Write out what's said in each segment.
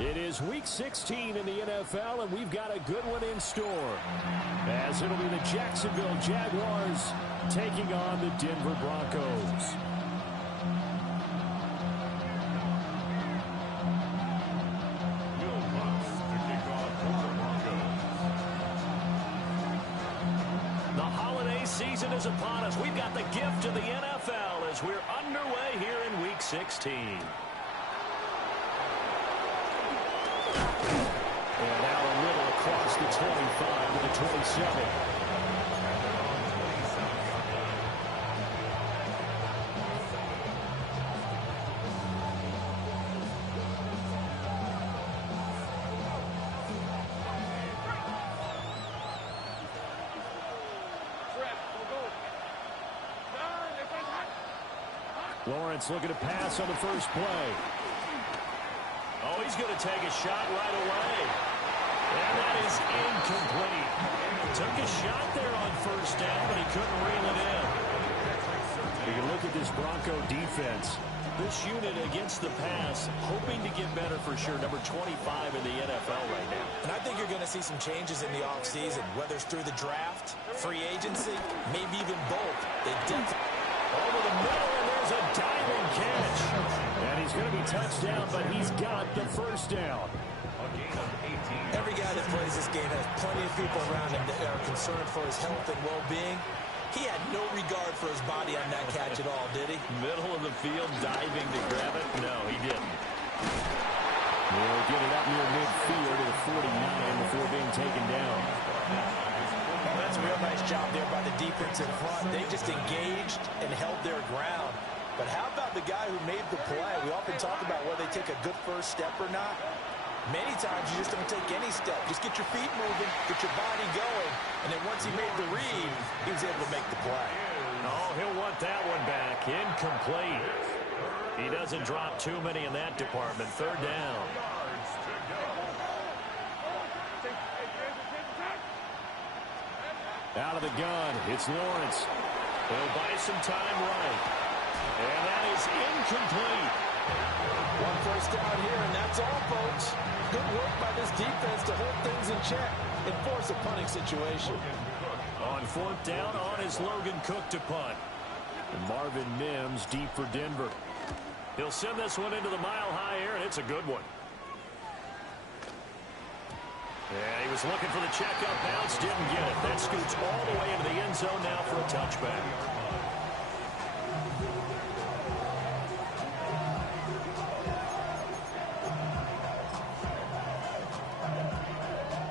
It is Week 16 in the NFL, and we've got a good one in store, as it'll be the Jacksonville Jaguars taking on the Denver Broncos. The holiday season is upon us. We've got the gift of the NFL as we're underway here in Week 16. And now a little across the 25 to the 27. Lawrence looking to pass on the first play. Oh, he's going to take a shot right away. And that is incomplete. Took a shot there on first down, but he couldn't reel it in. You can look at this Bronco defense. This unit against the pass, hoping to get better for sure. Number 25 in the NFL right now. And I think you're going to see some changes in the offseason, whether it's through the draft, free agency, maybe even both. They definitely... Over the middle, and there's a diving catch. And he's going to be touched down, but he's got the first down. Every guy that plays this game has plenty of people around him that are concerned for his health and well-being. He had no regard for his body on that catch at all, did he? Middle of the field, diving to grab it? No, he didn't. He'll get it up near midfield to the 49 before being taken down. Well, that's a real nice job there by the defense in front. They just engaged and held their ground. But how about the guy who made the play? We often talk about whether they take a good first step or not. Many times you just don't take any step. Just get your feet moving, get your body going, and then once he made the read, he was able to make the play. Oh, he'll want that one back. Incomplete. He doesn't drop too many in that department. Third down. Out of the gun, it's Lawrence. He'll buy some time right. And that is incomplete. One first down here, and that's all, folks. Good work by this defense to hold things in check and force a punting situation. On fourth down, on is Logan Cook to punt. And Marvin Mims deep for Denver. He'll send this one into the mile-high air, and it's a good one. Yeah, he was looking for the checkout bounce, didn't get it. That scoots all the way into the end zone now for a touchback.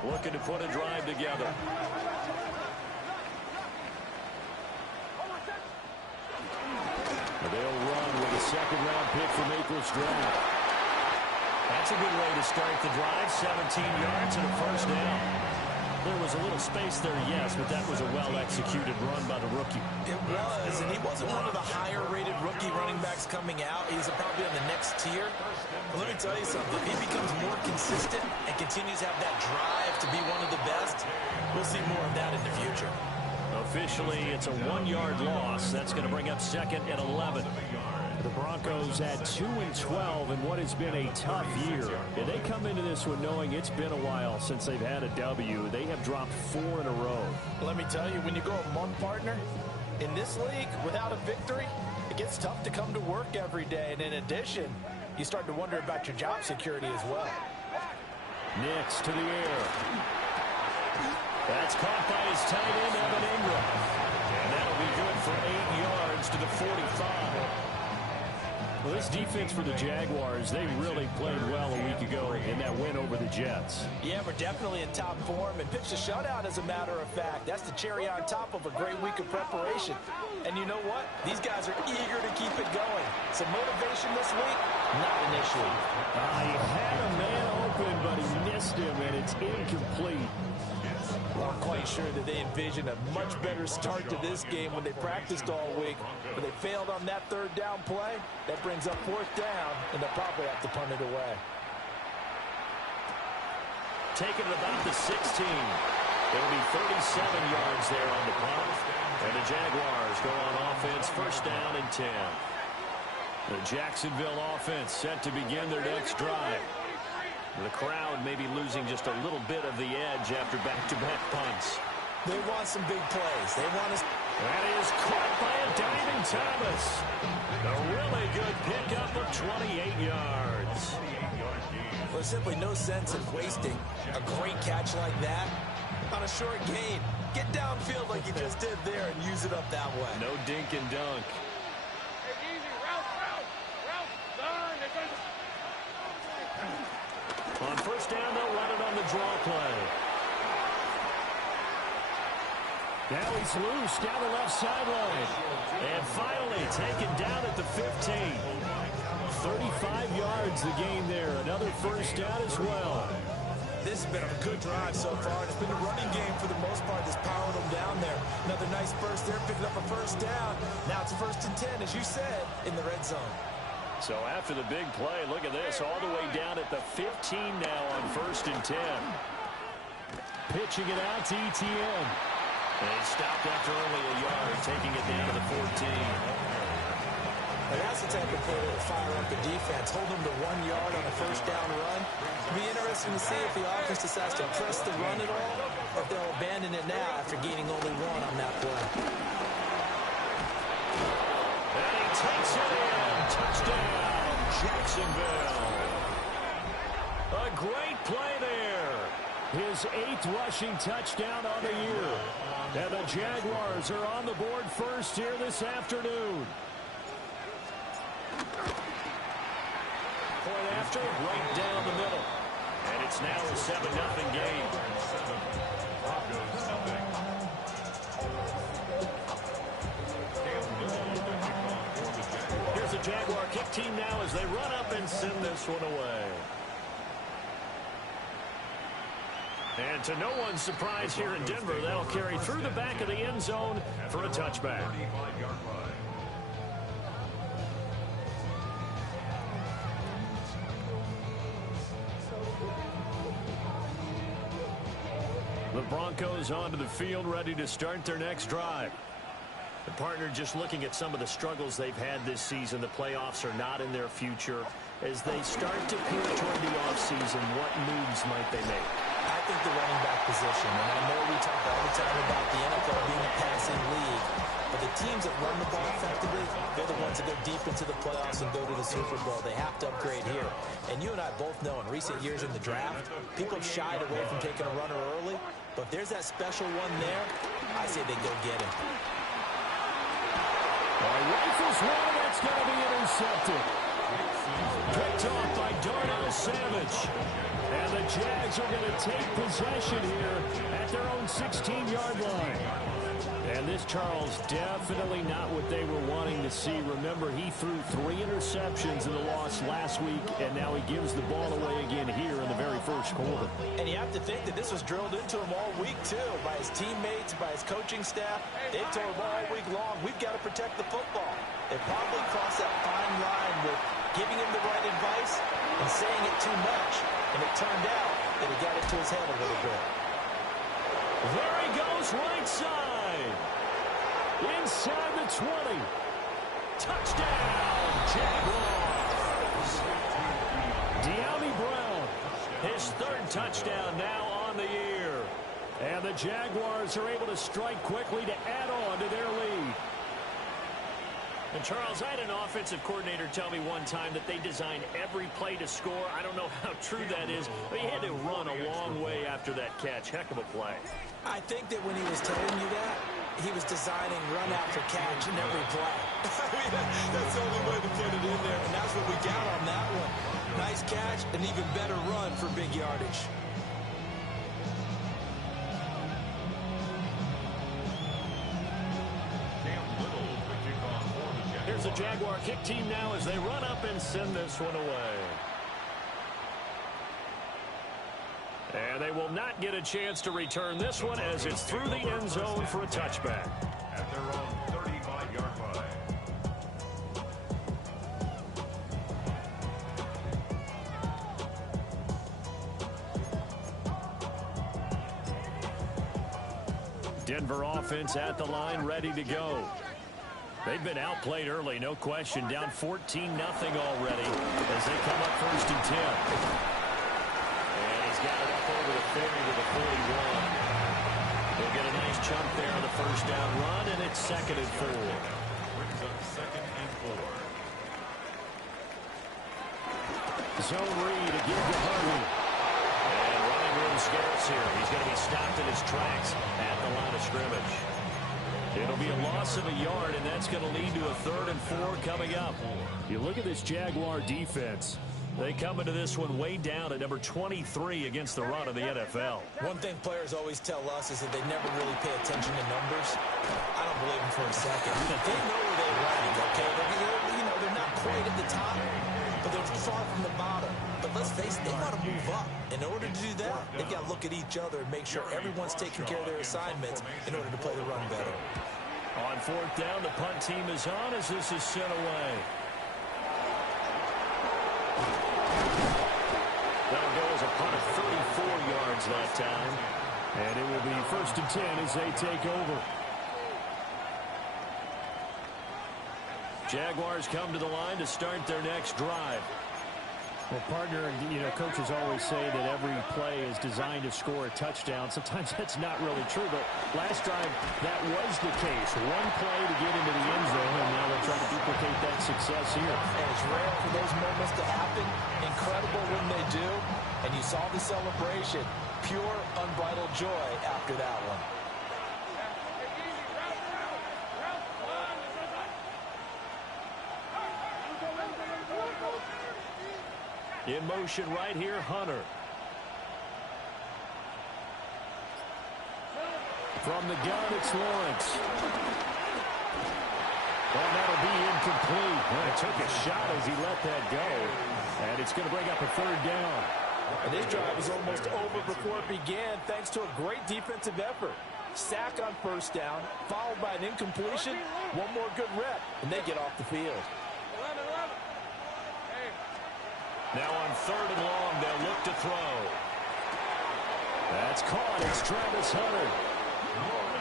Looking to put a drive together. They'll run with a second-round pick from April's draft. That's a good way to start the drive. 17 yards and a first down. There was a little space there, yes, but that was a well-executed run by the rookie. It was, and he wasn't one of the higher-rated rookie running backs coming out. He's probably on the next tier. But let me tell you something. If he becomes more consistent and continues to have that drive to be one of the best, we'll see more of that in the future. Officially, it's a 1-yard loss. That's going to bring up second and 11. The Broncos at 2-12 in what has been a tough year. And they come into this one knowing it's been a while since they've had a W. They have dropped 4 in a row. Let me tell you, when you go among partner, in this league, without a victory, it gets tough to come to work every day. And in addition, you start to wonder about your job security as well. Nix to the air. That's caught by his tight end, Evan Ingram. And that'll be good for 8 yards to the 45. Well, this defense for the Jaguars, they really played well a week ago in that win over the Jets. Yeah, we're definitely in top form and pitched a shutout, as a matter of fact. That's the cherry on top of a great week of preparation. And you know what? These guys are eager to keep it going. Some motivation this week? Not an issue. He had a man open, but he missed him, and it's incomplete. Well, I'm quite sure that they envisioned a much better start to this game when they practiced all week. But they failed on that third down play. That brings up fourth down, and they'll probably have to punt it away. Taking it about the 16. It'll be 37 yards there on the punt. And the Jaguars go on offense, first down and 10. The Jacksonville offense set to begin their next drive. The crowd may be losing just a little bit of the edge after back-to-back punts. They want some big plays. They want us. That is caught by a diving Thomas. A really good pickup of 28 yards. There's simply no sense in wasting a great catch like that on a short gain. Get downfield like you just did there and use it up that way. No dink and dunk. On first down, they'll run it on the draw play. Now he's loose down the left sideline. And finally taken down at the 15. 35 yards the gain there. Another first down as well. This has been a good drive so far. It's been a running game for the most part that's powered them down there. Another nice burst there, picking up a first down. Now it's 1st and 10, as you said, in the red zone. So after the big play, look at this, all the way down at the 15 now on 1st and 10. Pitching it out to ETN. And he stopped after only a yard, taking it down to the 14. And that's the type of play that will fire up the defense. Hold them to 1 yard on a first down run. It'll be interesting to see if the offense decides to press the run at all, or if they'll abandon it now after gaining only 1 on that play. And he takes it in. Touchdown, Jacksonville. A great play there. His 8th rushing touchdown on the year. And the Jaguars are on the board first here this afternoon. Point after, right down the middle. And it's now a 7-0 game. Here's the Jaguar kick team now as they run up and send this one away. And to no one's surprise here in Denver, they'll carry through the back of the end zone for a touchback. The Broncos onto the field, ready to start their next drive. The partner just looking at some of the struggles they've had this season. The playoffs are not in their future. As they start to peer toward the offseason, what moves might they make? I think the running back position, and I know we talk all the time about the NFL being a passing league, but the teams that run the ball effectively, they're the ones that go deep into the playoffs and go to the Super Bowl. They have to upgrade here. And you and I both know in recent years in the draft, people have shied away from taking a runner early, but if there's that special one there, I say they go get him. Rifles one, that's going to be intercepted. Picked off by Darnell Savage. And the Jags are going to take possession here at their own 16-yard line. And this, Charles, definitely not what they were wanting to see. Remember, he threw 3 interceptions in the loss last week, and now he gives the ball away again here in the very first quarter. And you have to think that this was drilled into him all week, too, by his teammates, by his coaching staff. They've told him all week long, we've got to protect the football. They probably crossed that fine line with giving him the right advice and saying it too much. And it turned out that he got it to his head a little bit. There he goes, right side. Inside the 20. Touchdown, Jaguars. De'Ami Brown, his 3rd touchdown now on the year. And the Jaguars are able to strike quickly to add on to their lead. And, Charles, I had an offensive coordinator tell me one time that they design every play to score. I don't know how true that is, but he had to run a long way after that catch. Heck of a play. I think that when he was telling you that, he was designing run after catch in every play. I mean, that's the only way to put it in there, and that's what we got on that one. Nice catch, an even better run for big yardage. Here's the Jaguar kick team now as they run up and send this one away. And they will not get a chance to return this one as it's through the end zone for a touchback. At their own 35-yard line. Denver offense at the line, ready to go. They've been outplayed early, no question. Down 14-0 already as they come up 1st and 10. ferry to the 41. They'll get a nice chunk there on the first down run, and it's 2nd and 4. Brings up 2nd and 4. Zone read again to Harvey. And running room scarce here. He's going to be stopped in his tracks at the line of scrimmage. It'll be a loss of a yard, and that's going to lead to a 3rd and 4 coming up. You look at this Jaguar defense. They come into this one way down at number 23 against the run of the NFL. One thing players always tell us is that they never really pay attention to numbers. I don't believe them for a second. They know where they rank, okay? They're not quite at the top, but they're far from the bottom. But let's face it, they've got to move up. In order to do that, they've got to look at each other and make sure everyone's taking care of their assignments in order to play the run better. On 4th down, the punt team is on as this is sent away. That'll go as a punt of 34 yards that time. And it will be 1st and 10 as they take over. Jaguars come to the line to start their next drive. Well, partner, coaches always say that every play is designed to score a touchdown. Sometimes that's not really true, but last drive, that was the case. One play to get into the end zone, and now they're trying to duplicate that success here. And it's rare for those moments to happen. Incredible when they do. And you saw the celebration. Pure, unbridled joy after that one. In motion right here, Hunter. From the gun, it's Lawrence. Well, that'll be incomplete. Well, he took a shot as he let that go. And it's going to bring up a 3rd down. And this drive was almost over before it began thanks to a great defensive effort. Sack on 1st down, followed by an incompletion. One more good rep, and they get off the field. Now on 3rd and long, they'll look to throw. That's caught. It's Travis Hunter.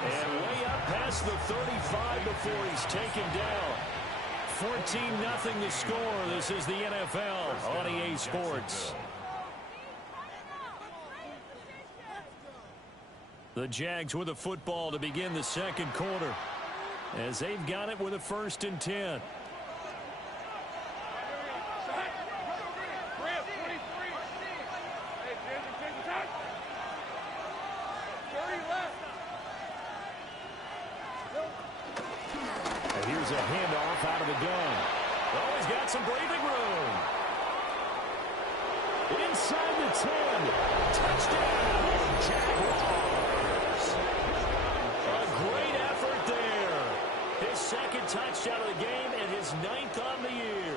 And way up past the 35 before he's taken down. 14-0 the score. This is the NFL on EA Sports. The Jags with the football to begin the 2nd quarter, as they've got it with a 1st and 10. Here's a handoff out of the gun. Oh, he's got some breathing room. Inside the 10. Touchdown, Jaguars. A great effort there. His 2nd touchdown of the game and his 9th on the year.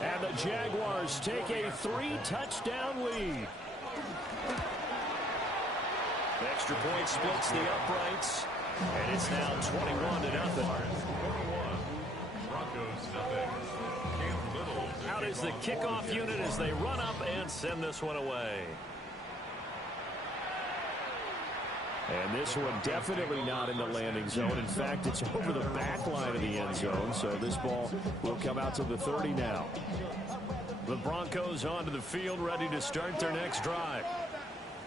And the Jaguars take a 3-touchdown lead. Extra point splits the uprights. And it's now 21-0. Out is the kickoff unit as they run up and send this one away. And this one definitely not in the landing zone. In fact, it's over the back line of the end zone. So this ball will come out to the 30 now. The Broncos onto the field, ready to start their next drive.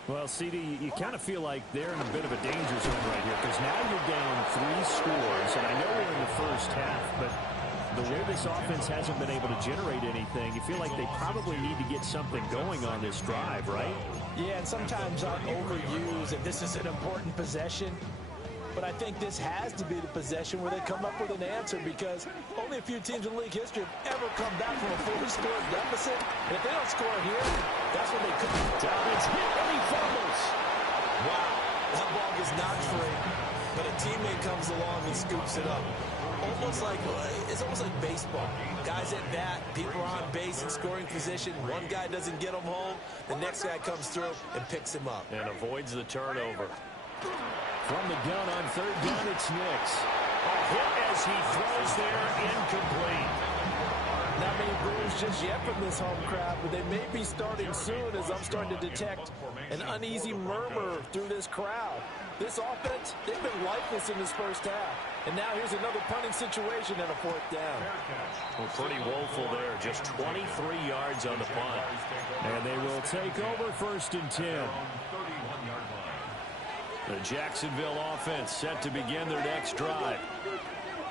Well, CD, you kind of feel like they're in a bit of a danger zone right here, because now you're down 3 scores, and I know we're in the first half, but the way this offense hasn't been able to generate anything, you feel like they probably need to get something going on this drive, right? Yeah, and sometimes I overuse if this is an important possession. But I think this has to be the possession where they come up with an answer, because only a few teams in league history have ever come back from a 4-score deficit. And if they don't score here, that's when they could. Dobbins hit and he fumbles. Wow, that ball gets knocked free, but a teammate comes along and scoops it up. It's almost like baseball. Guys at bat, people are on base in scoring position. One guy doesn't get him home, the next guy comes through and picks him up. And avoids the turnover. From the gun on 3rd down, it's Nix. A hit as he throws there, incomplete. Not many Brewers news just yet from this home crowd, but they may be starting soon as I'm starting to detect an uneasy murmur through this crowd. This offense, they've been lifeless in this first half. And now here's another punting situation and a fourth down. Well, pretty woeful there. Just 23 yards on the punt. And they will take over 1st and 10. The Jacksonville offense set to begin their next drive.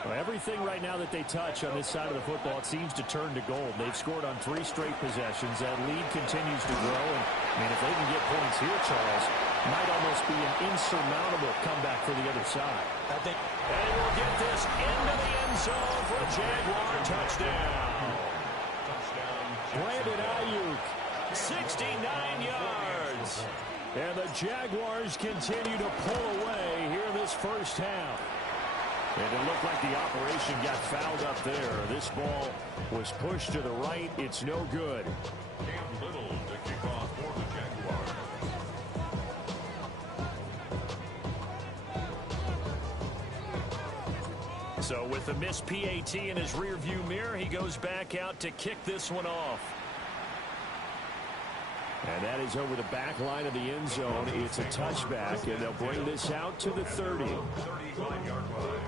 Well, everything right now that they touch on this side of the football, it seems to turn to gold. They've scored on 3 straight possessions. That lead continues to grow. And, I mean, if they can get points here, Charles, might almost be an insurmountable comeback for the other side. I think they will get this into the end zone for a Jaguar touchdown. Brandon Ayuk, 69 yards. And the Jaguars continue to pull away here this first half. And it looked like the operation got fouled up there. This ball was pushed to the right. It's no good. Cam Little to kick off for the Jaguars. So with the missed PAT in his rearview mirror, he goes back out to kick this one off. And that is over the back line of the end zone. It's a touchback, and they'll bring this out to the 30. 35-yard line.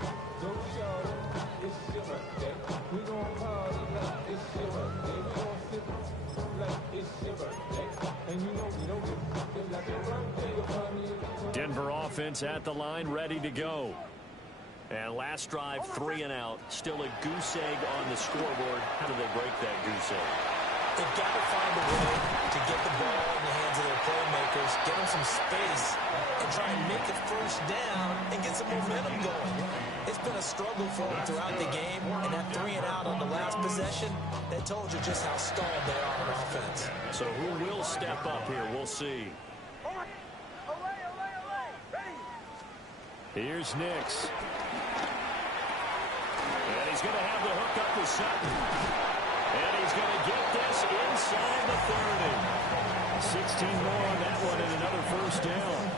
Denver offense at the line, ready to go. And last drive, 3 and out. Still a goose egg on the scoreboard. How do they break that goose egg? they've got to find a way to get the ball in the hands of their playmakers, get them some space, and try and make it first down and get some momentum going. It's been a struggle for them throughout the game, and that 3 and out on the last possession, that told you just how stalled they are on offense. So who will step up here? We'll see. Here's Nix. And he's going to have the hook up to Sutton. And he's going to get this inside the 30. 16 more on that one and another first down.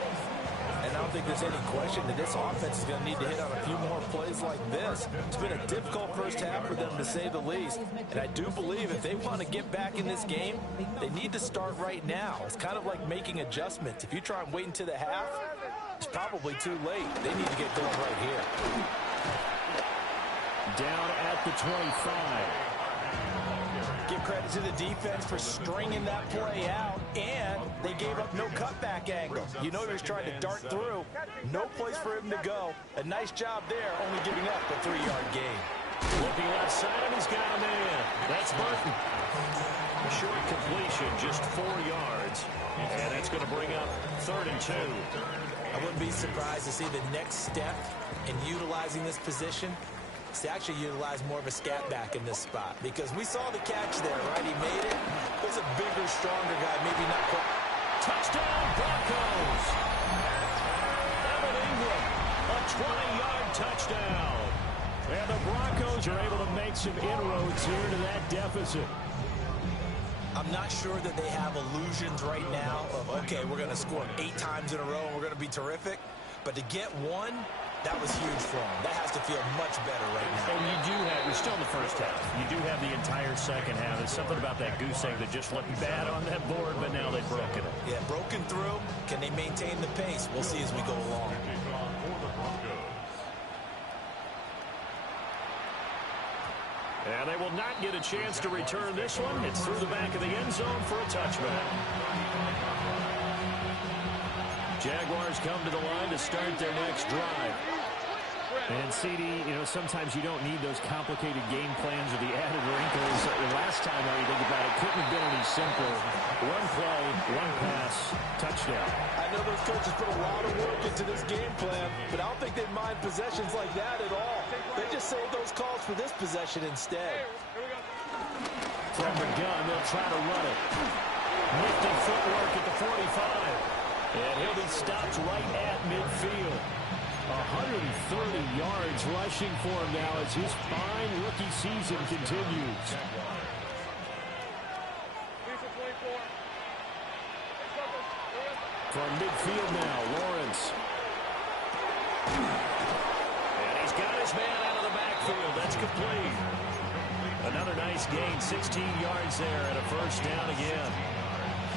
And I don't think there's any question that this offense is going to need to hit on a few more plays like this. It's been a difficult first half for them, to say the least. And I do believe if they want to get back in this game, they need to start right now. It's kind of like making adjustments. If you try and wait until the half, it's probably too late. They need to get going right here. Down at the 25. Give credit to the defense for stringing that play out, and they gave up no cutback angle. You know he was trying to dart through. No place for him to go. A nice job there, only giving up a 3-yard gain. Looking left side, and he's got a man. That's Burton. A short completion, just 4 yards. And that's going to bring up 3rd and 2. I wouldn't be surprised to see the next step in utilizing this position is to actually utilize more of a scat back in this spot, because we saw the catch there, right? He made it. It was a bigger, stronger guy, maybe not quite. Touchdown, Broncos! Evan Ingram, a 20-yard touchdown. And the Broncos are able to make some inroads here to that deficit. I'm not sure that they have illusions right now of, okay, we're going to score 8 times in a row and we're going to be terrific. But to get one, that was huge for them. That has to feel much better right now. And you're still in the first half. You do have the entire second half. There's something about that goose egg that just looked bad on that board, but now they've broken it. Yeah, broken through. Can they maintain the pace? We'll see as we go along. And they will not get a chance to return this one. It's through the back of the end zone for a touchback. Jaguars come to the line to start their next drive. And CD, sometimes you don't need those complicated game plans or the added wrinkles. The last time you think about it, couldn't have been any simpler. One play, one pass, touchdown. I know those coaches put a lot of work into this game plan, but I don't think they mind possessions like that at all. They just save those calls for this possession instead. From the gun, they'll try to run it. Nifty footwork at the 45. And he'll be stopped right at midfield. 130 yards rushing for him now as his fine rookie season continues. From midfield now, Lawrence. And he's got his man out of the backfield. That's complete. Another nice gain, 16 yards there and a first down again.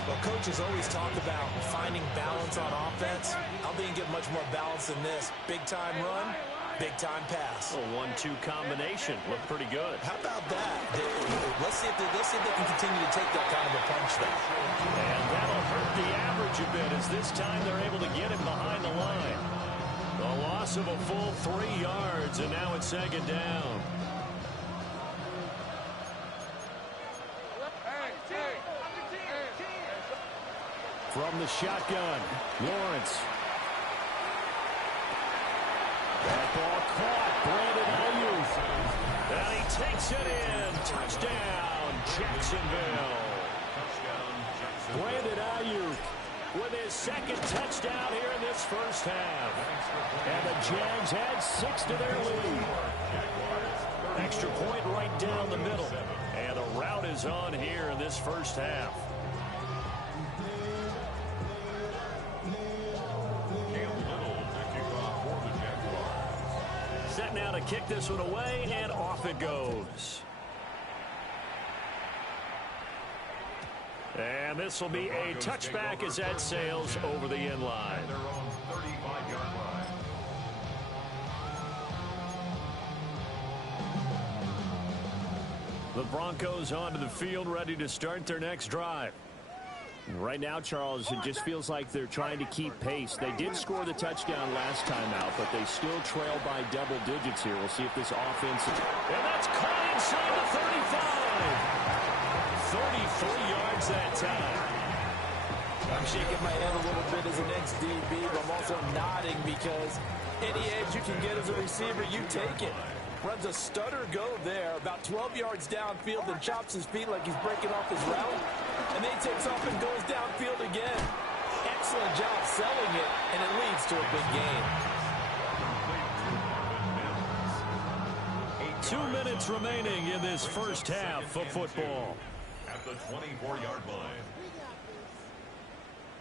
Well, coaches always talk about finding balance on offense. I don't think you get much more balance than this. Big-time run, big-time pass. A 1-2 combination. Looked pretty good. How about that? Let's see if they can continue to take that kind of a punch there. And that'll hurt the average a bit as this time they're able to get him behind the line. A loss of a full 3 yards, and now it's second down. From the shotgun, Lawrence. That ball caught. Brandon Ayuk. And he takes it in. Touchdown, Jacksonville. Brandon Ayuk with his second touchdown here in this first half. And the Jags add 6 to their lead. Extra point right down the middle. And the route is on here in this first half. Set now to kick this one away, and off it goes. And this will be a touchback as that sails over the end line. The Broncos onto the field, ready to start their next drive. Right now, Charles, it just feels like they're trying to keep pace. They did score the touchdown last time out, but they still trail by double digits here. We'll see if this offense... And that's caught inside the 35. 33 yards that time. I'm shaking my head a little bit as an ex-DB, but I'm also nodding because any edge you can get as a receiver, you take it. Runs a stutter go there, about 12 yards downfield, and chops his feet like he's breaking off his route. And then he takes off and goes downfield again. Excellent job selling it, and it leads to a big gain. 2 minutes remaining in this first half of football. At the 24-yard line.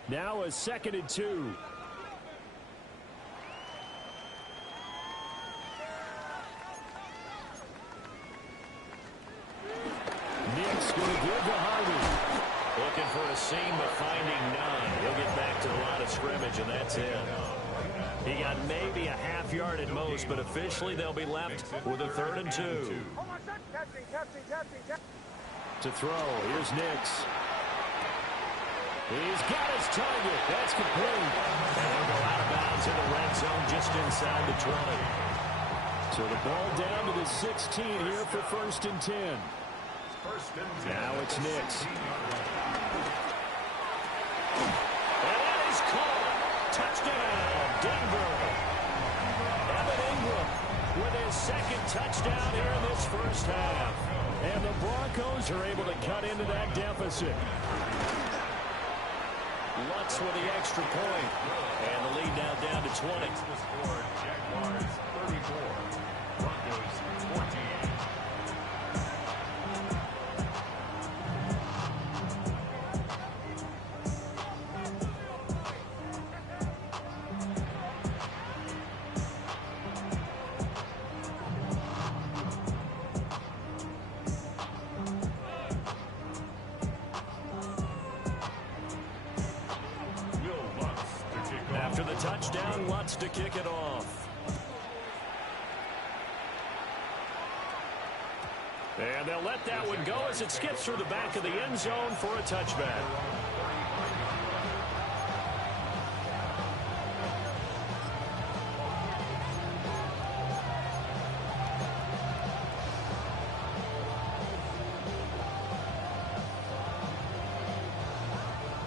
Now a 2nd and 2. Nick's going to give to Harvey. Looking for a seam, but finding none. He'll get back to the line of scrimmage, and that's it. He got maybe a half yard at most, but officially they'll be left with a 3rd and 2. To throw, here's Nix. He's got his target. That's complete. And he'll go out of bounds in the red zone just inside the 20. So the ball down to the 16 here for 1st and 10. Now it's Nix. And that is caught. Touchdown, Denver. Evan Ingram with his 2nd touchdown here in this first half. And the Broncos are able to cut into that deficit. Lutz with the extra point. And the lead now down to 20. Jaguars 34. Broncos 14. After the touchdown, Lutz to kick it off. And they'll let that one go as it skips through the back of the end zone for a touchback.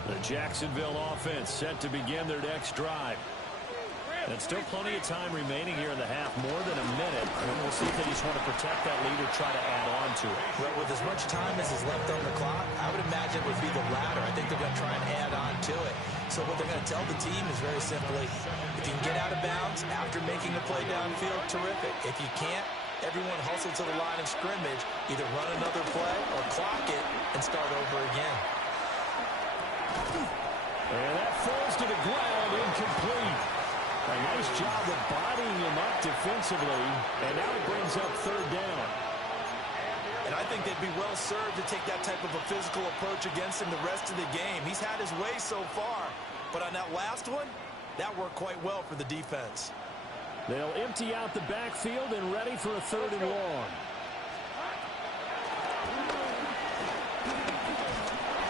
The Jacksonville offense set to begin their next drive. And still plenty of time remaining here in the half, more than a minute. And we'll see if they just want to protect that lead or try to add on to it. Well, with as much time as is left on the clock, I would imagine it would be the latter. I think they're going to try and add on to it. So what they're going to tell the team is very simply, if you can get out of bounds after making a play downfield, terrific. If you can't, everyone hustle to the line of scrimmage, either run another play or clock it and start over again. And that falls to the ground, incomplete. A nice job of bodying him up defensively, and now it brings up 3rd down. And I think they'd be well served to take that type of a physical approach against him the rest of the game. He's had his way so far, but on that last one, that worked quite well for the defense. They'll empty out the backfield and ready for a 3rd and long.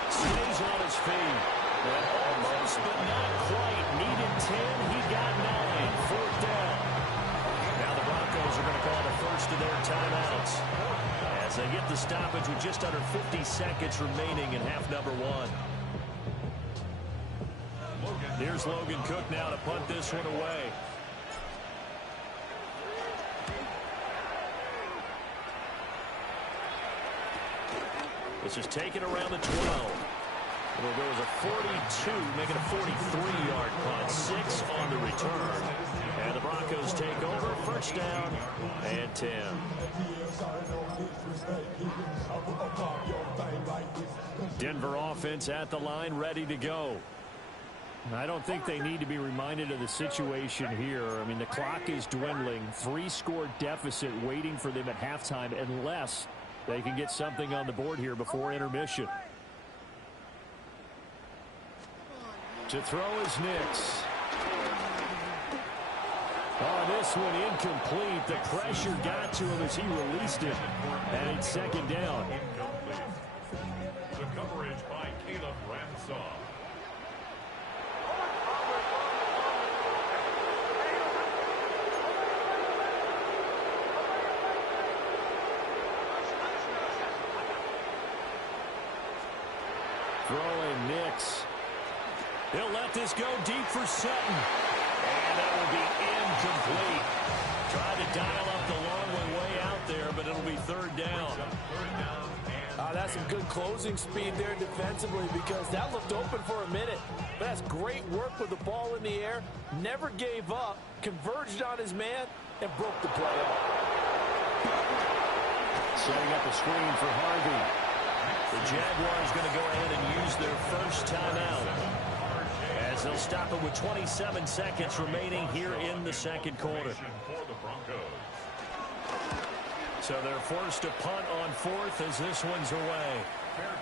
Stays on his feet. Almost, but not quite. Needed 10. He got 9. 4th down. Now the Broncos are going to call the first of their timeouts as they get the stoppage with just under 50 seconds remaining in half number 1. Here's Logan Cook now to punt this one away. This is taken around the 12. It'll go as a 42, making a 43-yard punt. 6 on the return. And the Broncos take over. 1st down and 10. Denver offense at the line, ready to go. I don't think they need to be reminded of the situation here. I mean, the clock is dwindling. 3-score deficit waiting for them at halftime unless they can get something on the board here before intermission. To throw is Nix. Oh, this one incomplete. The pressure got to him as he released it. And it's 2nd down. Incomplete. The coverage by Caleb Ramsaw. Throwing Nix. He'll let this go deep for Sutton. And that will be incomplete. Tried to dial up the long way out there, but it'll be 3rd down. That's some good closing speed there defensively because that looked open for a minute. But that's great work with the ball in the air. Never gave up, converged on his man, and broke the play up. Setting up a screen for Harvey. The Jaguars going to go ahead and use their first timeout as they'll stop it with 27 seconds remaining here in the 2nd quarter. So they're forced to punt on 4th as this one's away.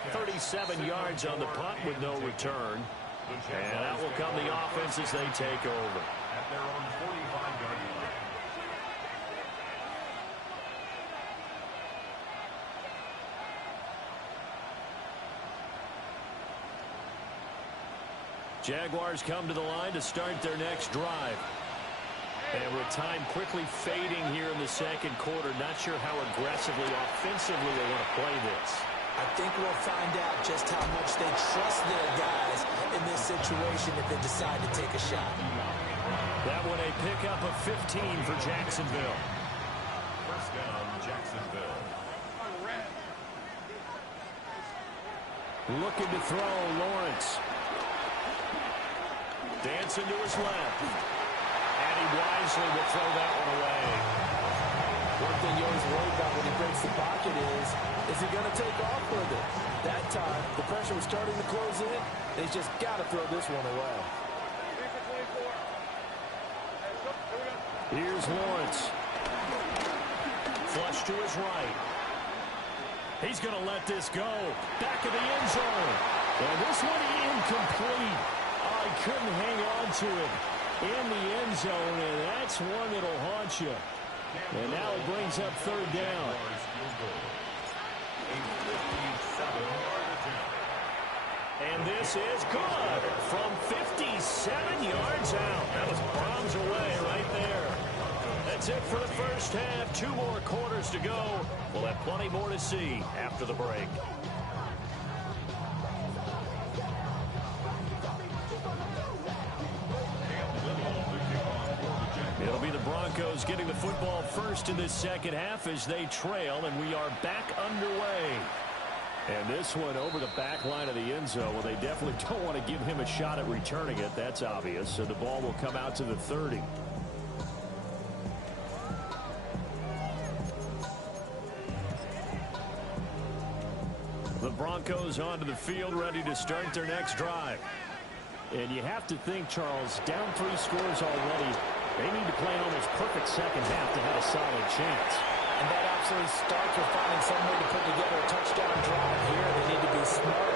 37 yards on the punt with no return. And that will come the offense as they take over. At their own 45-yard line. Jaguars come to the line to start their next drive. And with time quickly fading here in the 2nd quarter, not sure how aggressively, offensively they want to play this. I think we'll find out just how much they trust their guys in this situation if they decide to take a shot. That one a pickup of 15 for Jacksonville. 1st down, Jacksonville. Looking to throw, Lawrence. Dancing to his left. And he wisely will throw that one away. One thing you always worry about when he breaks the pocket is he going to take off with it? That time, the pressure was starting to close in, and he's just got to throw this one away. Here's Lawrence. Flush to his right. He's going to let this go. Back of the end zone. And this one incomplete. Oh, he couldn't hang on to it in the end zone, and that's one that'll haunt you. And now it brings up 3rd down. And this is good from 57 yards out. That was bombs away right there. That's it for the first half. 2 more quarters to go. We'll have plenty more to see after the break. It'll be the Broncos getting the football first in this 2nd half as they trail, and we are back underway. And this one over the back line of the end zone. Well, they definitely don't want to give him a shot at returning it. That's obvious. So the ball will come out to the 30. The Broncos onto the field, ready to start their next drive. And you have to think, Charles, down 3 scores already. They need to play an almost perfect 2nd half to have a solid chance. And that absolutely starts with finding some way to put together a touchdown drive here. They need to be smart,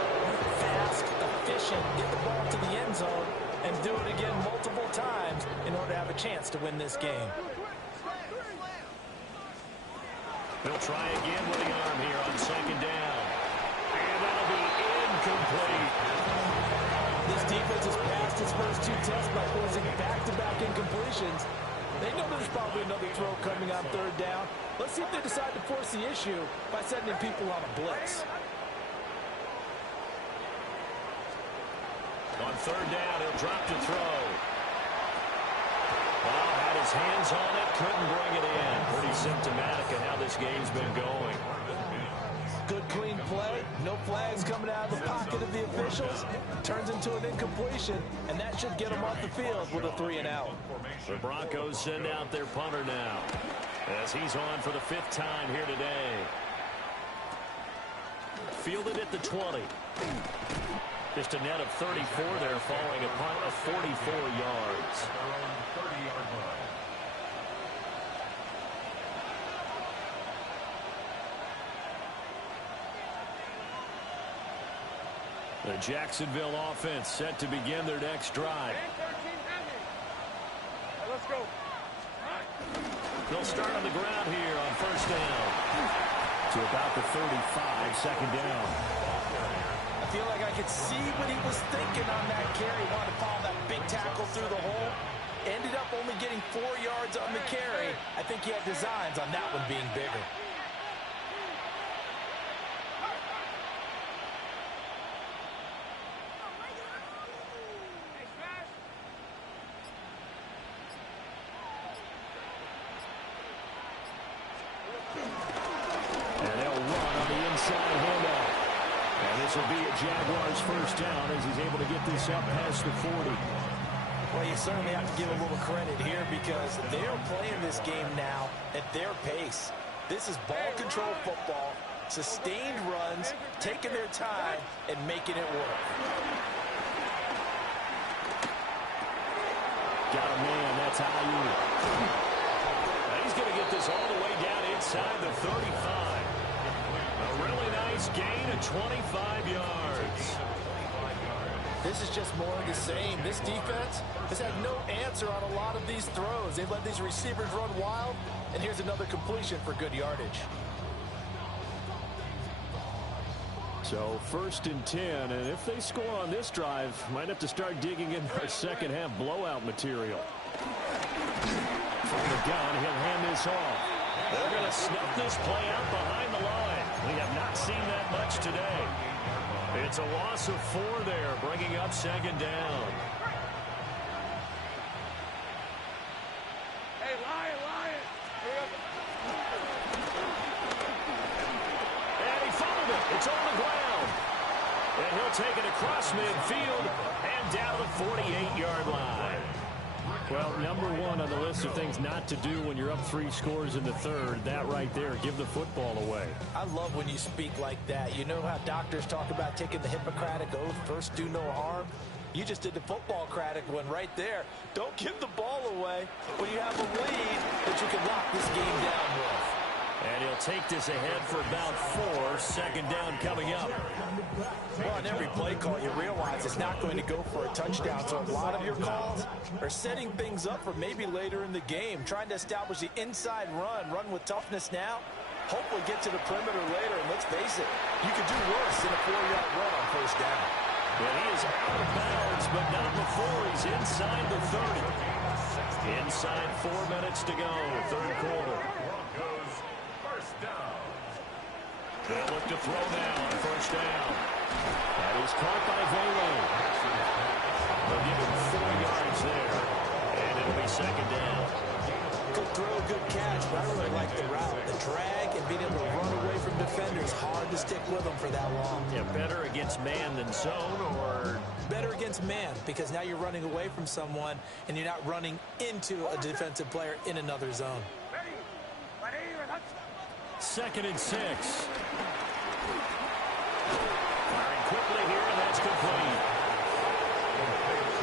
fast, efficient, get the ball to the end zone, and do it again multiple times in order to have a chance to win this game. They'll try again with the arm here on second down. And that'll be incomplete. This defense has passed its first two tests by forcing back-to-back incompletions. They know there's probably another throw coming on third down. Let's see if they decide to force the issue by sending people on a blitz. On third down, he'll drop to throw. Well, had his hands on it, couldn't bring it in. Pretty symptomatic of how this game's been going. Good, clean play. No flags coming out of the pocket of the officials. Turns into an incompletion, and that should get them off the field with a 3-and-out. The Broncos send out their punter now, as he's on for the 5th time here today. Fielded at the 20. Just a net of 34 there, following a punt of 44 yards. The Jacksonville offense set to begin their next drive. Let's go. They'll start on the ground here on first down. To about the 35, second down. I feel like I could see what he was thinking on that carry. Wanted to follow that big tackle through the hole. Ended up only getting 4 yards on the carry. I think he had designs on that one being bigger. This will be a Jaguars first down as he's able to get this up past the 40. Well, you certainly have to give a little credit here because they're playing this game now at their pace. This is ball control football, sustained runs, taking their time, and making it work. Got a man, that's Ayuk. He's going to get this all the way down inside the 35. A really nice gain of 25 yards. This is just more of the same. This defense has had no answer on a lot of these throws. They've let these receivers run wild, and here's another completion for good yardage. So 1st and 10, and if they score on this drive, might have to start digging in our second half blowout material. From the gun, he'll hand this off. They're going to snuff this play out behind the line. We have not seen that much today. It's a loss of 4 there, bringing up second down. Hey, Lion. And he fumbled it. It's on the ground. And he'll take it across midfield and down to the 48-yard line. Well, number 1 on the list of things not to do when you're up 3 scores in the third, that right there, give the football away. I love when you speak like that. You know how doctors talk about taking the Hippocratic Oath, first do no harm? You just did the football-cratic one right there. Don't give the ball away when you have a lead that you can lock this game down with. And he'll take this ahead for about 4. Second down coming up. Well, on every play call, you realize it's not going to go for a touchdown. So a lot of your calls are setting things up for maybe later in the game, trying to establish the inside run with toughness now, hopefully get to the perimeter later. And let's face it, you could do worse than a 4-yard run on first down. Well, he is out of bounds, but not before he's inside the 30. Inside 4 minutes to go, third quarter. They'll look to throw now on first down. That is caught by Volo. They'll give him 4 yards there. And it'll be second down. Good throw, good catch, but I really like the route. The drag and being able to run away from defenders. Hard to stick with them for that long. Yeah, better against man than zone, or? Better against man, because now you're running away from someone and you're not running into a defensive player in another zone. Second and 6. Firing quickly here, and that's complete.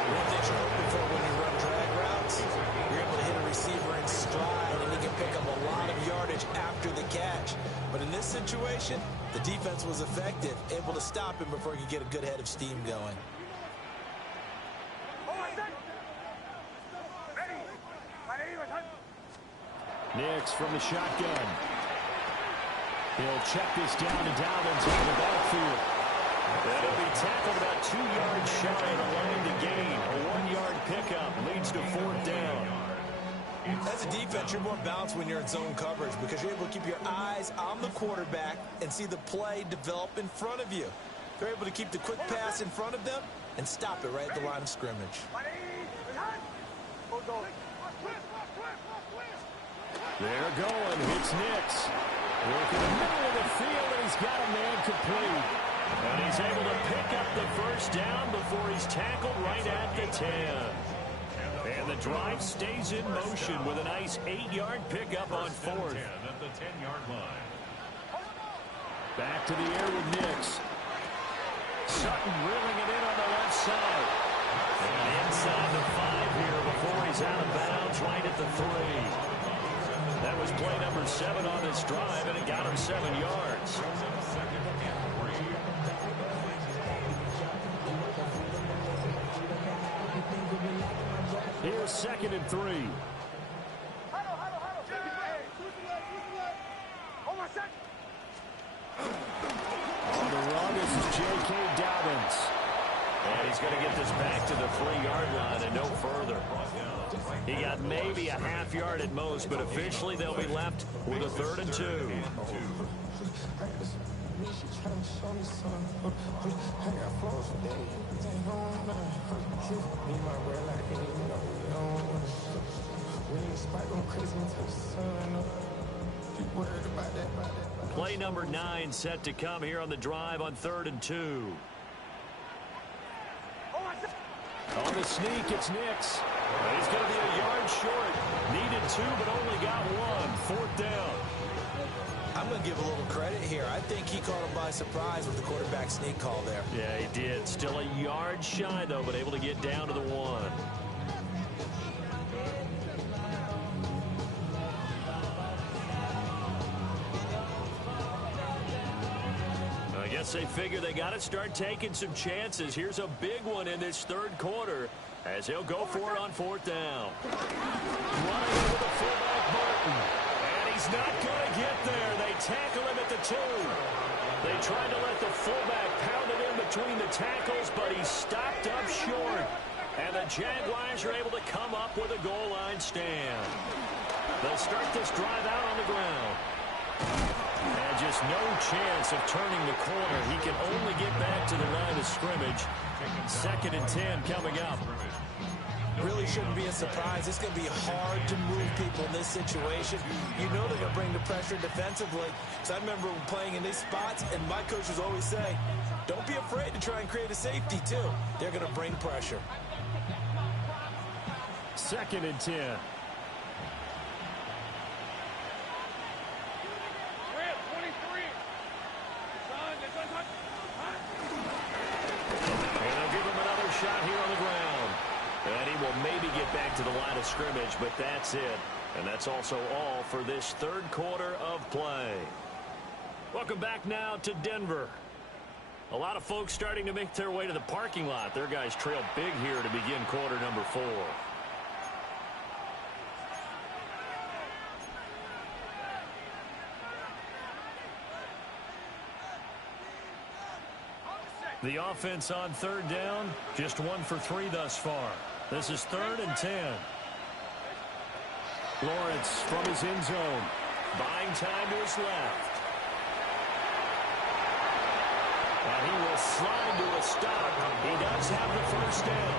One thing you're hoping for when you run drag routes, you're able to hit a receiver in stride, and he can pick up a lot of yardage after situation, the defense was effective, able to stop him before he could get a good head of steam going. Nix from the shotgun. He'll check this down to Dalvin's on the backfield. That'll be tackled about 2 yards shy of the line to gain. A 1-yard pickup leads to 4th down. As a defense, you're more balanced when you're in zone coverage because you're able to keep your eyes on the quarterback and see the play develop in front of you. They're able to keep the quick pass in front of them and stop it right at the line of scrimmage. They're going. It's Nix. Working the middle of the field, and he's got a man complete. And he's able to pick up the first down before he's tackled right at the 10. And the drive stays in motion with a nice 8-yard pickup on 4th. At the 10-yard line. Back to the air with Nix. Sutton reeling it in on the left side. And inside the 5 here before he's out of bounds right at the 3. That was play number 7 on this drive, and it got him 7 yards. Here's 2nd and 3. On the run, this is J.K. Dobbins. And he's going to get this back to the 3-yard line and no further. He got maybe a half yard at most, but officially they'll be left with a 3rd and 2. Play number 9 set to come here on the drive on 3rd and 2. On the sneak, it's Nix. He's going to be a yard short. Needed 2, but only got 1. 4th down. I'm going to give a little credit here. I think he caught him by surprise with the quarterback sneak call there. Yeah, he did. Still a yard shy, though, but able to get down to the 1. I guess they figure they got to start taking some chances. Here's a big one in this 3rd quarter as he'll go for it on 4th down. Running over the fullback Martin. And he's not going to get there. They tackle him at the 2. They tried to let the fullback pound it in between the tackles, but he stopped up short. And the Jaguars are able to come up with a goal line stand. They'll start this drive out on the ground. And just no chance of turning the corner. He can only get back to the line of scrimmage. 2nd and 10 coming up. Really shouldn't be a surprise. It's going to be hard to move people in this situation. You know they're going to bring the pressure defensively. So I remember playing in these spots, and my coaches always say, don't be afraid to try and create a safety, too. They're going to bring pressure. 2nd and 10. Shot here on the ground. And he will maybe get back to the line of scrimmage, but that's it. And that's also all for this 3rd quarter of play. Welcome back now to Denver. A lot of folks starting to make their way to the parking lot. Their guys trail big here to begin quarter number 4. The offense on 3rd down, just 1 for 3 thus far. This is 3rd and 10. Lawrence from his end zone. Buying time to his left. And he will slide to a stop. He does have the first down.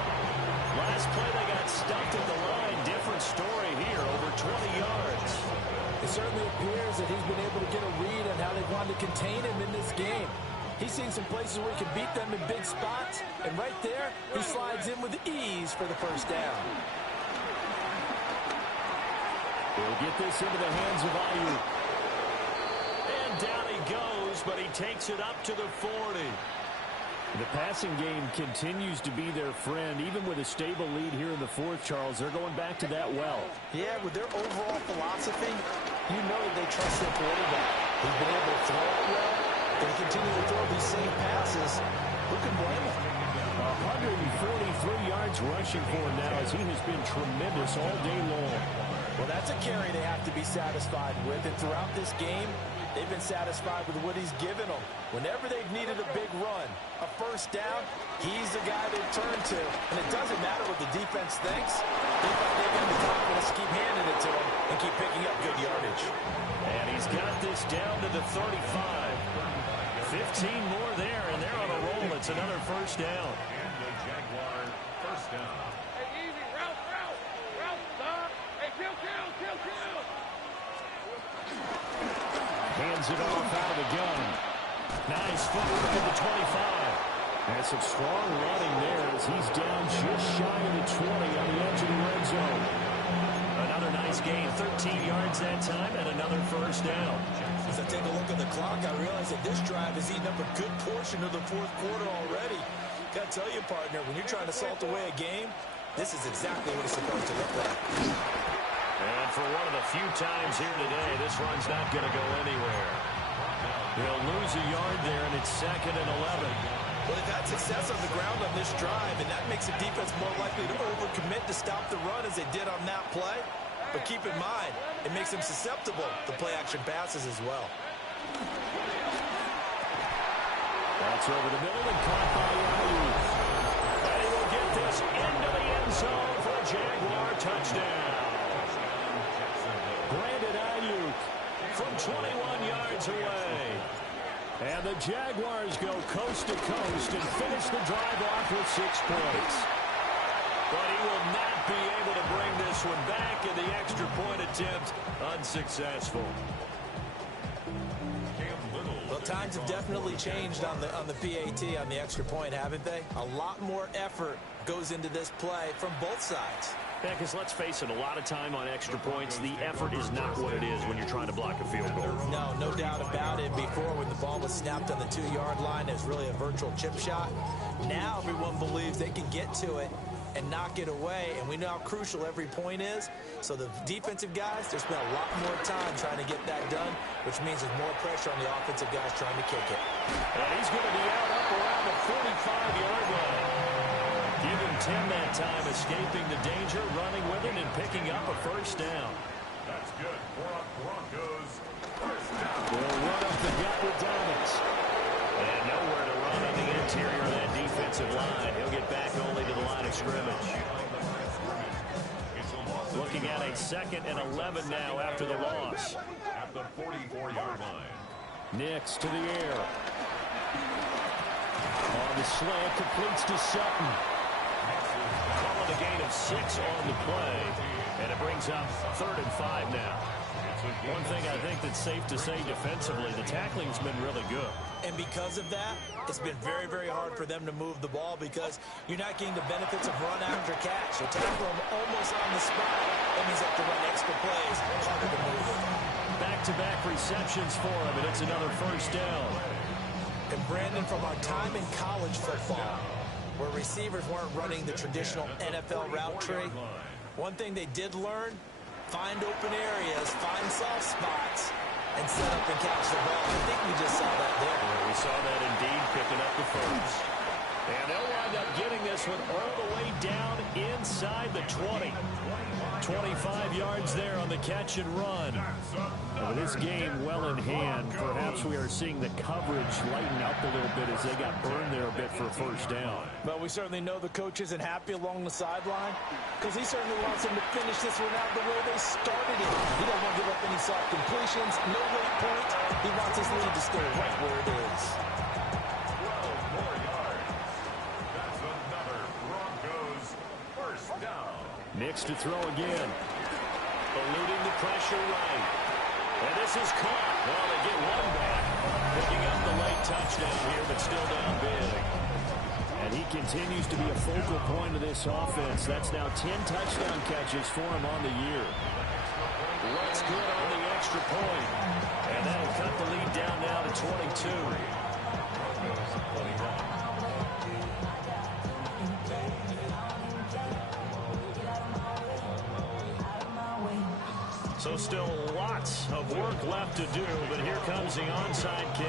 Last play they got stuffed at the line. Different story here, over 20 yards. It certainly appears that he's been able to get a read on how they wanted to contain him in this game. He's seen some places where he can beat them in big spots, and right there, he slides in with ease for the first down. He'll get this into the hands of Ayuk. And down he goes, but he takes it up to the 40. The passing game continues to be their friend. Even with a stable lead here in the 4th, Charles, they're going back to that well. Yeah, with their overall philosophy, you know that they trust their quarterback. He's been able to throw it well. Going to continue to throw these same passes. Who can blame him? 143 yards rushing for him now as he has been tremendous all day long. Well, that's a carry they have to be satisfied with. And throughout this game, they've been satisfied with what he's given them. Whenever they've needed a big run, a first down, he's the guy they turn to. And it doesn't matter what the defense thinks. They thought they got the confidence to keep handing it to him and keep picking up good yardage. And he's got this down to the 35. 15 more there, and they're on a roll. It's another first down. And the Jaguar first down. Hey, easy, route, stop. Hey, kill. Hands it off out of the gun. Nice footwork at the 25. And some strong running there as he's down just shy of the 20 on the edge of the red zone. Another nice gain, 13 yards that time, and another first down. As I take a look at the clock, I realize that this drive has eaten up a good portion of the fourth quarter already. Got to tell you, partner, when you're trying to salt away a game, this is exactly what it's supposed to look like. And for one of the few times here today, this run's not going to go anywhere. They'll lose a yard there, and it's 2nd and 11. Well, they've had success on the ground on this drive, and that makes the defense more likely to overcommit to stop the run as they did on that play. But keep in mind, it makes them susceptible to play-action passes as well. That's over the middle and caught by Ayuk. And he will get this into the end zone for a Jaguar touchdown. Brandon Ayuk From 21 yards away. And the Jaguars go coast to coast and finish the drive off with 6 points. But he will not be able to bring this one back, and the extra point attempt unsuccessful. Well, times have definitely changed on the PAT, on the extra point, haven't they? A lot more effort goes into this play from both sides. Yeah, because let's face it, a lot of time on extra points, the effort is not what it is when you're trying to block a field goal. No doubt about it. Before, when the ball was snapped on the 2-yard line, it was really a virtual chip shot. Now everyone believes they can get to it and knock it away, and we know how crucial every point is. So the defensive guys, they spent a lot more time trying to get that done, which means there's more pressure on the offensive guys trying to kick it. And he's going to be out up around the 45-yard line. Give him 10 that time, escaping the danger, running with it, and picking up a first down. That's good for a Broncos first down. They'll run up the gut with Dobbins. And nowhere to run on the interior of that defensive line. He'll get back only to the line of scrimmage. Looking at a 2nd and 11 now after the loss. At the 44-yard line. Nix to the air. On the slant, completes to Sutton. Calling a gain of 6 on the play. And it brings up 3rd and 5 now. One thing I think that's safe to say defensively, the tackling's been really good. And because of that, it's been very, very hard for them to move the ball because you're not getting the benefits of run after catch. So tackle them almost on the spot. That means they have to run extra plays. Harder to move them. Back-to-back receptions for him, and it's another first down. And Brandon, from our time in college football, where receivers weren't running the traditional NFL route tree, one thing they did learn, find open areas, find soft spots, and set up and catch the ball. I think we just saw that there. Yeah, we saw that indeed, picking up the first. And they'll wind up getting this one all the way down inside the 20. 25 yards there on the catch and run. Well, this game well in hand. Perhaps we are seeing the coverage lighten up a little bit as they got burned there a bit for a first down. But we certainly know the coach isn't happy along the sideline because he certainly wants them to finish this one out the way they started it. He doesn't want to give up any soft completions, no late point. He wants his lead to stay right where it is. 12 more yards. That's another Broncos first down. Nix to throw again. Eluding the pressure right. And this is caught. Well, they get one back. Picking up the late touchdown here, but still down big. And he continues to be a focal point of this offense. That's now 10 touchdown catches for him on the year. Looks good on the extra point. And that'll cut the lead down now to 22. So still lots of work left to do, but here comes the onside kick.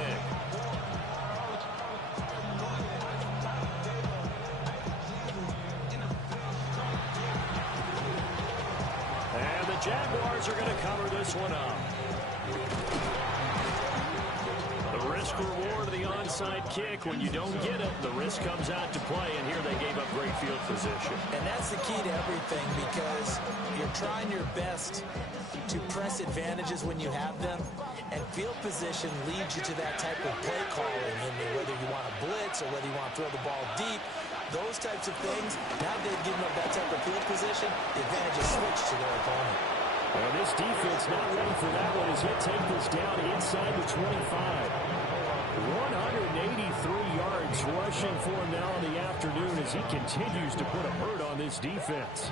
And the Jaguars are going to cover this one up. The risk-reward of the onside kick, when you don't get it, the risk comes out to play, and here they gave up great field position. And that's the key to everything, because you're trying your best to press advantages when you have them, and field position leads you to that type of play calling, and whether you want to blitz or whether you want to throw the ball deep, those types of things. Now they've given up that type of field position, the advantage is switched to their opponent. Well, this defense not ready for that one as he'll take this down inside the 25. 183 yards rushing for him now in the afternoon as he continues to put a hurt on this defense.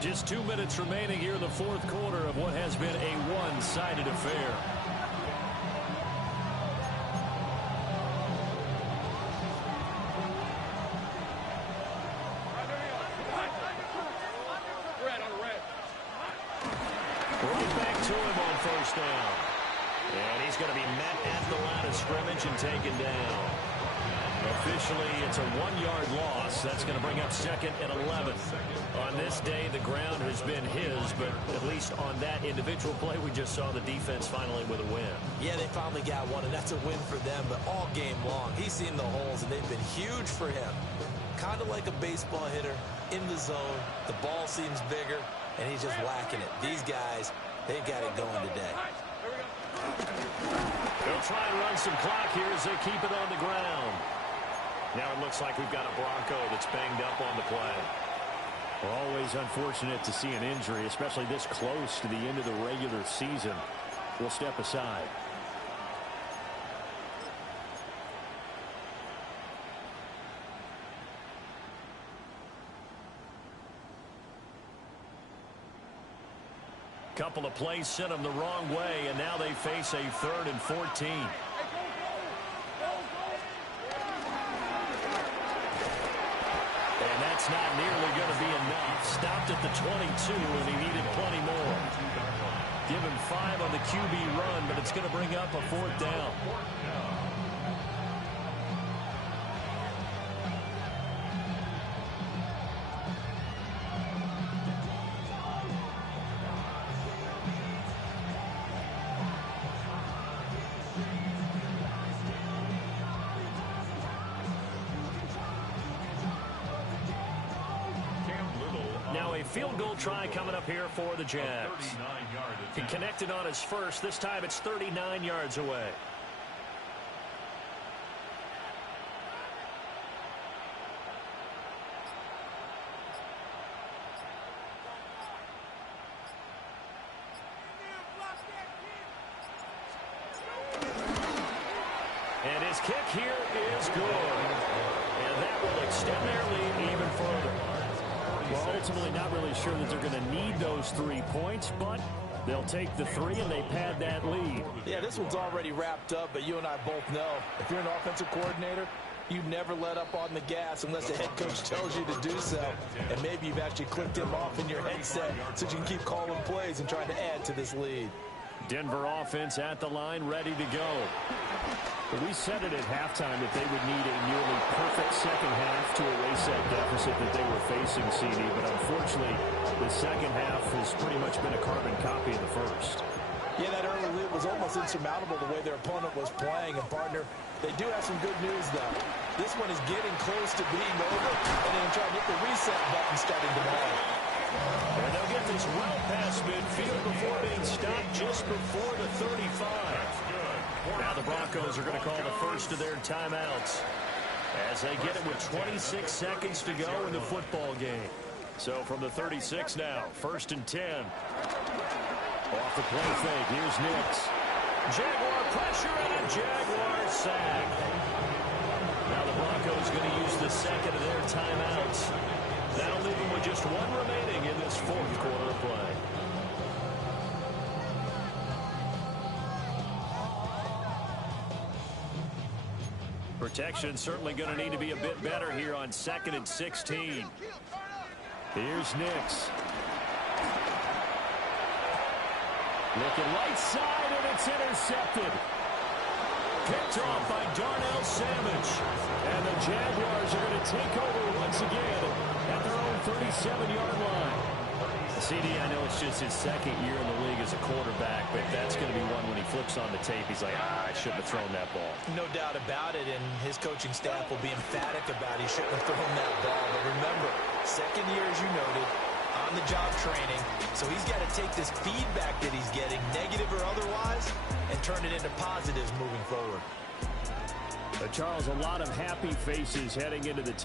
Just 2 minutes remaining here in the fourth quarter of what has been a one-sided affair. Right back to him on first down. And he's going to be met at the line of scrimmage and taken down. Officially, it's a 1-yard loss. That's going to bring up second and 11. On this day, the ground has been his, but at least on that individual play, we just saw the defense finally with a win. Yeah, they finally got one, and that's a win for them, but all game long, he's seen the holes, and they've been huge for him. Kind of like a baseball hitter in the zone. The ball seems bigger, and he's just whacking it. These guys, they've got it going today. They'll try and run some clock here as they keep it on the ground. Now it looks like we've got a Bronco that's banged up on the play. Always unfortunate to see an injury, especially this close to the end of the regular season. We'll step aside. Couple of plays sent them the wrong way, and now they face a 3rd and 14. And that's not nearly going to be enough. Stopped at the 22, and he needed plenty more. Give him 5 on the QB run, but it's going to bring up a 4th down. Field goal try coming up here for the Jags. He connected on his first. This time it's 39 yards away. And his kick here is good. And that will extend their lead even further. Well, ultimately not really sure that they're going to need those 3 points, but they'll take the 3 and they pad that lead. Yeah, this one's already wrapped up, but you and I both know if you're an offensive coordinator, you never let up on the gas unless the head coach tells you to do so. And maybe you've actually clicked him off in your headset so you can keep calling plays and trying to add to this lead. Denver offense at the line, ready to go. But we said it at halftime that they would need a nearly perfect second half to erase that deficit that they were facing, CD. But unfortunately, the second half has pretty much been a carbon copy of the first. Yeah, that early lead was almost insurmountable the way their opponent was playing. And, partner, they do have some good news, though. This one is getting close to being over, and then trying to hit the reset button starting tomorrow. And they'll get this well past midfield before being stopped just before the 35. Now the Broncos are going to call the first of their timeouts as they get it with 26 seconds to go in the football game. So from the 36 now, 1st and 10. Off the play fake, here's Nix. Jaguar pressure and a Jaguar sack. Now the Broncos going to use the second of their timeouts. That'll leave them with just 1 remaining in this 4th quarter of play. Protection certainly going to need to be a bit better here on 2nd and 16. Here's Nix. Looking right side, and it's intercepted. Picked off by Darnell Savage. And the Jaguars are going to take over once again at their own 37-yard line. CD, I know it's just his second year in the league as a quarterback, but that's going to be one when he flips on the tape. He's like, I shouldn't have thrown that ball. No doubt about it, and his coaching staff will be emphatic about he shouldn't have thrown that ball. But remember, second year, as you noted, on-the-job training. So he's got to take this feedback that he's getting, negative or otherwise, and turn it into positives moving forward. Charles, a lot of happy faces heading into the